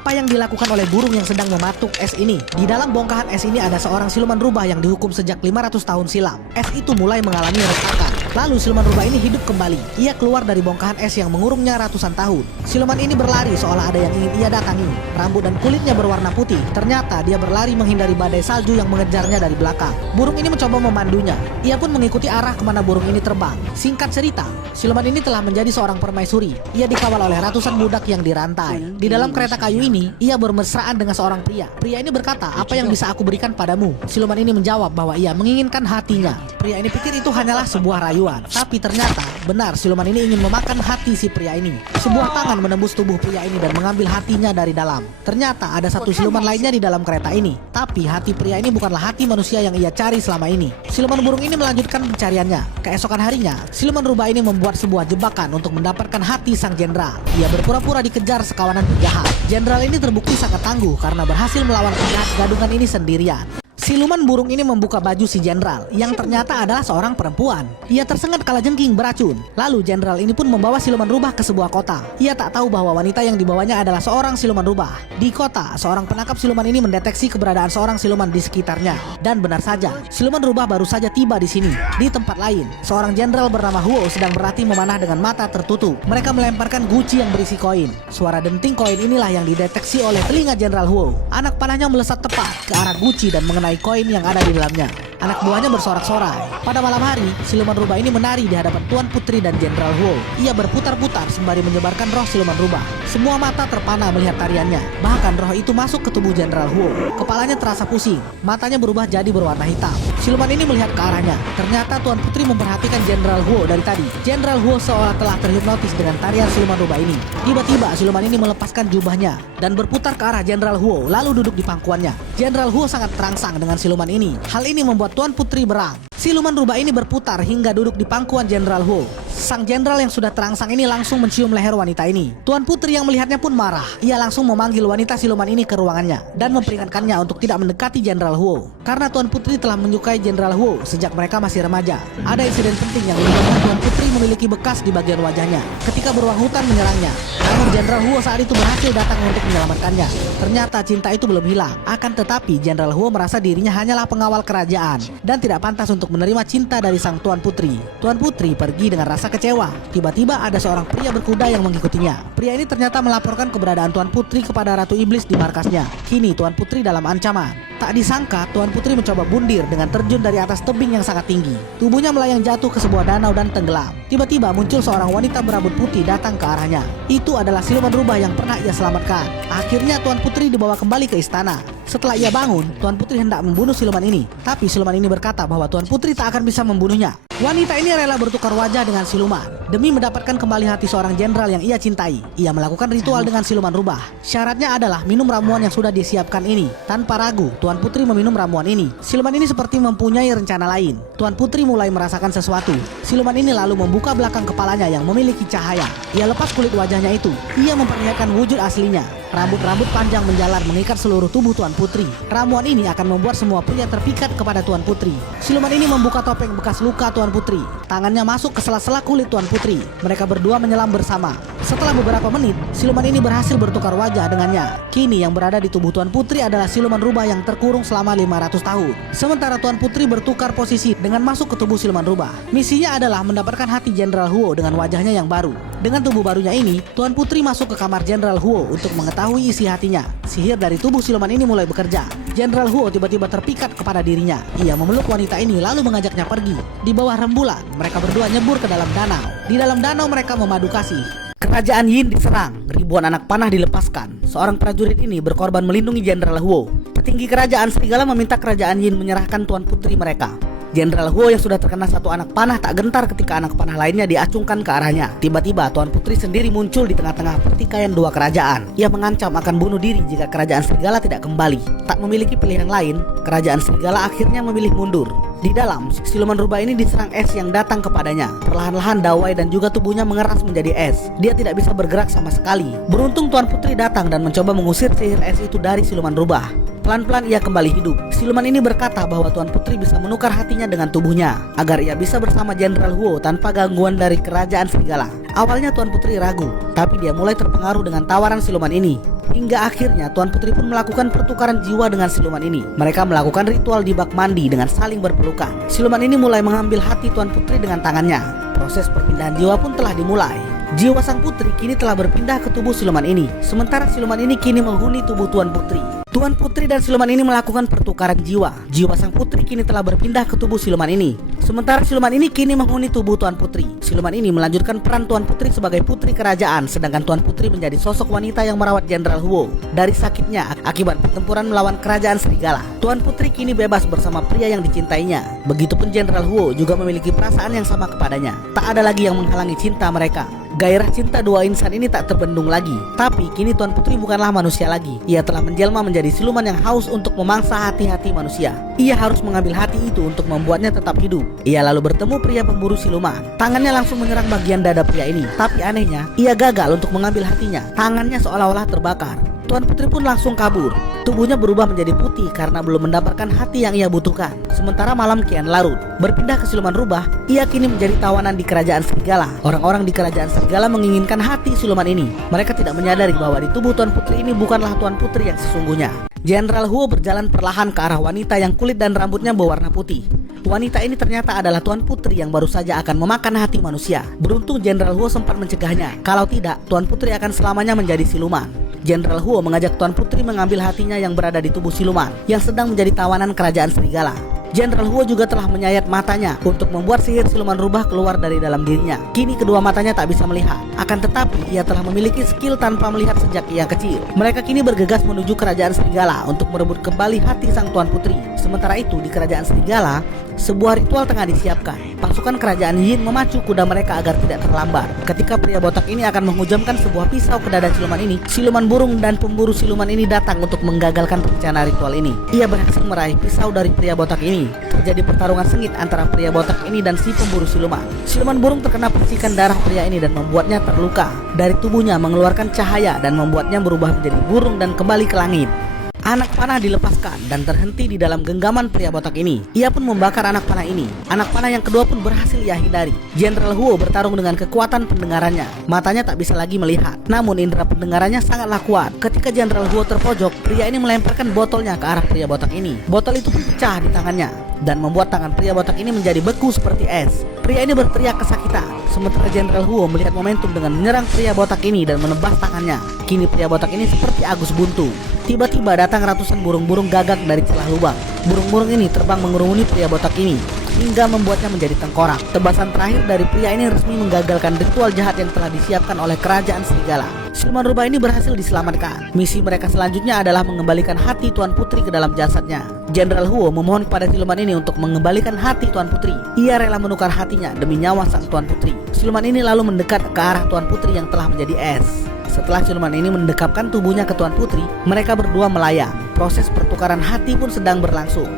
Apa yang dilakukan oleh burung yang sedang mematuk es ini? Di dalam bongkahan es ini ada seorang siluman rubah yang dihukum sejak 500 tahun silam. Es itu mulai mengalami retakan. Lalu siluman rubah ini hidup kembali. Ia keluar dari bongkahan es yang mengurungnya ratusan tahun. Siluman ini berlari seolah ada yang ingin ia datangi. Rambut dan kulitnya berwarna putih. Ternyata dia berlari menghindari badai salju yang mengejarnya dari belakang. Burung ini mencoba memandunya. Ia pun mengikuti arah kemana burung ini terbang. Singkat cerita, siluman ini telah menjadi seorang permaisuri. Ia dikawal oleh ratusan budak yang dirantai. Di dalam kereta kayu ini, ia bermesraan dengan seorang pria. Pria ini berkata, "Apa yang bisa aku berikan padamu?" Siluman ini menjawab bahwa ia menginginkan hatinya. Pria ini pikir itu hanyalah sebuah rayuan. Tapi ternyata benar, siluman ini ingin memakan hati si pria ini. Sebuah tangan menembus tubuh pria ini dan mengambil hatinya dari dalam. Ternyata ada satu siluman lainnya di dalam kereta ini. Tapi hati pria ini bukanlah hati manusia yang ia cari selama ini. Siluman burung ini melanjutkan pencariannya. Keesokan harinya, siluman rubah ini membuat sebuah jebakan untuk mendapatkan hati sang jenderal. Ia berpura-pura dikejar sekawanan penjahat. Jenderal ini terbukti sangat tangguh karena berhasil melawan penjahat gadungan ini sendirian. Siluman burung ini membuka baju si jenderal yang ternyata adalah seorang perempuan. Ia tersengat kalajengking beracun. Lalu jenderal ini pun membawa siluman rubah ke sebuah kota. Ia tak tahu bahwa wanita yang dibawanya adalah seorang siluman rubah. Di kota, seorang penangkap siluman ini mendeteksi keberadaan seorang siluman di sekitarnya. Dan benar saja, siluman rubah baru saja tiba di sini. Di tempat lain, seorang jenderal bernama Huo sedang berlatih memanah dengan mata tertutup. Mereka melemparkan guci yang berisi koin. Suara denting koin inilah yang dideteksi oleh telinga jenderal Huo. Anak panahnya melesat tepat ke arah guci dan mengenai koin yang ada di dalamnya. Anak buahnya bersorak-sorai. Pada malam hari, siluman rubah ini menari di hadapan Tuan Putri dan Jenderal Huo. Ia berputar-putar sembari menyebarkan roh siluman rubah. Semua mata terpana melihat tariannya. Bahkan roh itu masuk ke tubuh Jenderal Huo. Kepalanya terasa pusing. Matanya berubah jadi berwarna hitam. Siluman ini melihat ke arahnya. Ternyata Tuan Putri memperhatikan Jenderal Huo dari tadi. Jenderal Huo seolah telah terhipnotis dengan tarian siluman rubah ini. Tiba-tiba siluman ini melepaskan jubahnya dan berputar ke arah Jenderal Huo, lalu duduk di pangkuannya. Jenderal Huo sangat terangsang dengan siluman ini. Hal ini membuat Tuan Putri berang. Siluman rubah ini berputar hingga duduk di pangkuan Jenderal Huo. Sang jenderal yang sudah terangsang ini langsung mencium leher wanita ini. Tuan Putri yang melihatnya pun marah. Ia langsung memanggil wanita siluman ini ke ruangannya dan memperingatkannya untuk tidak mendekati Jenderal Huo. Karena Tuan Putri telah menyukai Jenderal Huo sejak mereka masih remaja. Ada insiden penting yang menyebabkan Tuan Putri memiliki bekas di bagian wajahnya ketika beruang hutan menyerangnya. Namun Jenderal Huo saat itu berhasil datang untuk menyelamatkannya. Ternyata cinta itu belum hilang. Akan tetapi Jenderal Huo merasa dirinya hanyalah pengawal kerajaan dan tidak pantas untuk menerima cinta dari sang Tuan Putri. Tuan Putri pergi dengan rasa kecewa. Tiba-tiba ada seorang pria berkuda yang mengikutinya. Pria ini ternyata melaporkan keberadaan Tuan Putri kepada Ratu Iblis di markasnya. Kini Tuan Putri dalam ancaman. Tak disangka Tuan Putri mencoba bundir dengan terjun dari atas tebing yang sangat tinggi. Tubuhnya melayang jatuh ke sebuah danau dan tenggelam. Tiba-tiba muncul seorang wanita berambut putih datang ke arahnya. Itu adalah siluman rubah yang pernah ia selamatkan. Akhirnya Tuan Putri dibawa kembali ke istana. Setelah ia bangun, Tuan Putri hendak membunuh siluman ini. Tapi siluman ini berkata bahwa Tuan Putri tak akan bisa membunuhnya. Wanita ini rela bertukar wajah dengan siluman demi mendapatkan kembali hati seorang jenderal yang ia cintai. Ia melakukan ritual dengan siluman rubah. Syaratnya adalah minum ramuan yang sudah disiapkan ini. Tanpa ragu, Tuan Putri meminum ramuan ini. Siluman ini seperti mempunyai rencana lain. Tuan Putri mulai merasakan sesuatu. Siluman ini lalu membuka belakang kepalanya yang memiliki cahaya. Ia lepas kulit wajahnya itu. Ia memperlihatkan wujud aslinya. Rambut-rambut panjang menjalar mengikat seluruh tubuh Tuan Putri. Ramuan ini akan membuat semua pria terpikat kepada Tuan Putri. Siluman ini membuka topeng bekas luka Tuan Putri. Tangannya masuk ke sela-sela kulit Tuan Putri. Mereka berdua menyelam bersama. Setelah beberapa menit, siluman ini berhasil bertukar wajah dengannya. Kini yang berada di tubuh Tuan Putri adalah siluman rubah yang terkurung selama 500 tahun. Sementara Tuan Putri bertukar posisi dengan masuk ke tubuh siluman rubah. Misinya adalah mendapatkan hati Jenderal Huo dengan wajahnya yang baru. Dengan tubuh barunya ini, Tuan Putri masuk ke kamar Jenderal Huo untuk mengetahui isi hatinya. Sihir dari tubuh siluman ini mulai bekerja. Jenderal Huo tiba-tiba terpikat kepada dirinya. Ia memeluk wanita ini lalu mengajaknya pergi. Di bawah rembulan, mereka berdua nyebur ke dalam danau. Di dalam danau mereka memadu kasih. Kerajaan Yin diserang, ribuan anak panah dilepaskan. Seorang prajurit ini berkorban melindungi Jenderal Huo. Petinggi kerajaan serigala meminta kerajaan Yin menyerahkan Tuan Putri mereka. Jenderal Huo yang sudah terkena satu anak panah tak gentar ketika anak panah lainnya diacungkan ke arahnya. Tiba-tiba Tuan Putri sendiri muncul di tengah-tengah pertikaian dua kerajaan. Ia mengancam akan bunuh diri jika kerajaan serigala tidak kembali. Tak memiliki pilihan lain, kerajaan serigala akhirnya memilih mundur. Di dalam, siluman rubah ini diserang es yang datang kepadanya. Perlahan-lahan dawai dan juga tubuhnya mengeras menjadi es. Dia tidak bisa bergerak sama sekali. Beruntung Tuan Putri datang dan mencoba mengusir sihir es itu dari siluman rubah. Pelan-pelan ia kembali hidup. Siluman ini berkata bahwa Tuan Putri bisa menukar hatinya dengan tubuhnya agar ia bisa bersama Jenderal Huo tanpa gangguan dari kerajaan serigala. Awalnya Tuan Putri ragu, tapi dia mulai terpengaruh dengan tawaran siluman ini. Hingga akhirnya Tuan Putri pun melakukan pertukaran jiwa dengan siluman ini. Mereka melakukan ritual di bak mandi dengan saling berpelukan. Siluman ini mulai mengambil hati Tuan Putri dengan tangannya. Proses perpindahan jiwa pun telah dimulai. Jiwa sang putri kini telah berpindah ke tubuh siluman ini, sementara siluman ini kini menghuni tubuh Tuan Putri. Tuan Putri dan siluman ini melakukan pertukaran jiwa. Jiwa sang putri kini telah berpindah ke tubuh siluman ini, sementara siluman ini kini menghuni tubuh Tuan Putri. Siluman ini melanjutkan peran Tuan Putri sebagai putri kerajaan, sedangkan Tuan Putri menjadi sosok wanita yang merawat Jenderal Huo dari sakitnya akibat pertempuran melawan kerajaan serigala. Tuan Putri kini bebas bersama pria yang dicintainya. Begitupun Jenderal Huo juga memiliki perasaan yang sama kepadanya. Tak ada lagi yang menghalangi cinta mereka. Gairah cinta dua insan ini tak terbendung lagi. Tapi kini Tuan Putri bukanlah manusia lagi. Ia telah menjelma menjadi siluman yang haus untuk memangsa hati-hati manusia. Ia harus mengambil hati itu untuk membuatnya tetap hidup. Ia lalu bertemu pria pemburu siluman. Tangannya langsung menyerang bagian dada pria ini. Tapi anehnya, ia gagal untuk mengambil hatinya. Tangannya seolah-olah terbakar. Tuan Putri pun langsung kabur. Tubuhnya berubah menjadi putih karena belum mendapatkan hati yang ia butuhkan. Sementara malam kian larut. Berpindah ke siluman rubah, ia kini menjadi tawanan di kerajaan serigala. Orang-orang di kerajaan serigala menginginkan hati siluman ini. Mereka tidak menyadari bahwa di tubuh Tuan Putri ini bukanlah Tuan Putri yang sesungguhnya. Jenderal Huo berjalan perlahan ke arah wanita yang kulit dan rambutnya berwarna putih. Wanita ini ternyata adalah Tuan Putri yang baru saja akan memakan hati manusia. Beruntung Jenderal Huo sempat mencegahnya. Kalau tidak, Tuan Putri akan selamanya menjadi siluman. Jenderal Huo mengajak Tuan Putri mengambil hatinya yang berada di tubuh siluman yang sedang menjadi tawanan kerajaan serigala. Jenderal Huo juga telah menyayat matanya untuk membuat sihir siluman rubah keluar dari dalam dirinya. Kini kedua matanya tak bisa melihat. Akan tetapi ia telah memiliki skill tanpa melihat sejak ia kecil. Mereka kini bergegas menuju kerajaan serigala untuk merebut kembali hati sang Tuan Putri. Sementara itu di kerajaan serigala, sebuah ritual tengah disiapkan. Pasukan kerajaan Yin memacu kuda mereka agar tidak terlambat. Ketika pria botak ini akan menghujamkan sebuah pisau ke dada siluman ini, siluman burung dan pemburu siluman ini datang untuk menggagalkan rencana ritual ini. Ia berhasil meraih pisau dari pria botak ini. Terjadi pertarungan sengit antara pria botak ini dan si pemburu siluman. Siluman burung terkena percikan darah pria ini dan membuatnya terluka. Dari tubuhnya mengeluarkan cahaya dan membuatnya berubah menjadi burung dan kembali ke langit. Anak panah dilepaskan dan terhenti di dalam genggaman pria botak ini. Ia pun membakar anak panah ini. Anak panah yang kedua pun berhasil ia hindari. Jenderal Huo bertarung dengan kekuatan pendengarannya. Matanya tak bisa lagi melihat, namun indera pendengarannya sangatlah kuat. Ketika Jenderal Huo terpojok, pria ini melemparkan botolnya ke arah pria botak ini. Botol itu pun pecah di tangannya dan membuat tangan pria botak ini menjadi beku seperti es. Pria ini berteriak kesakitan. Sementara Jenderal Huo melihat momentum dengan menyerang pria botak ini dan menebas tangannya. Kini pria botak ini seperti Agus Buntu. Tiba-tiba datang ratusan burung-burung gagak dari celah lubang. Burung-burung ini terbang mengerumuni pria botak ini hingga membuatnya menjadi tengkorak. Tebasan terakhir dari pria ini resmi menggagalkan ritual jahat yang telah disiapkan oleh kerajaan serigala. Siluman rubah ini berhasil diselamatkan. Misi mereka selanjutnya adalah mengembalikan hati Tuan Putri ke dalam jasadnya. Jenderal Huo memohon kepada siluman ini untuk mengembalikan hati Tuan Putri. Ia rela menukar hatinya demi nyawa sang Tuan Putri. Siluman ini lalu mendekat ke arah Tuan Putri yang telah menjadi es. Setelah siluman ini mendekapkan tubuhnya ke Tuan Putri, mereka berdua melayang. Proses pertukaran hati pun sedang berlangsung.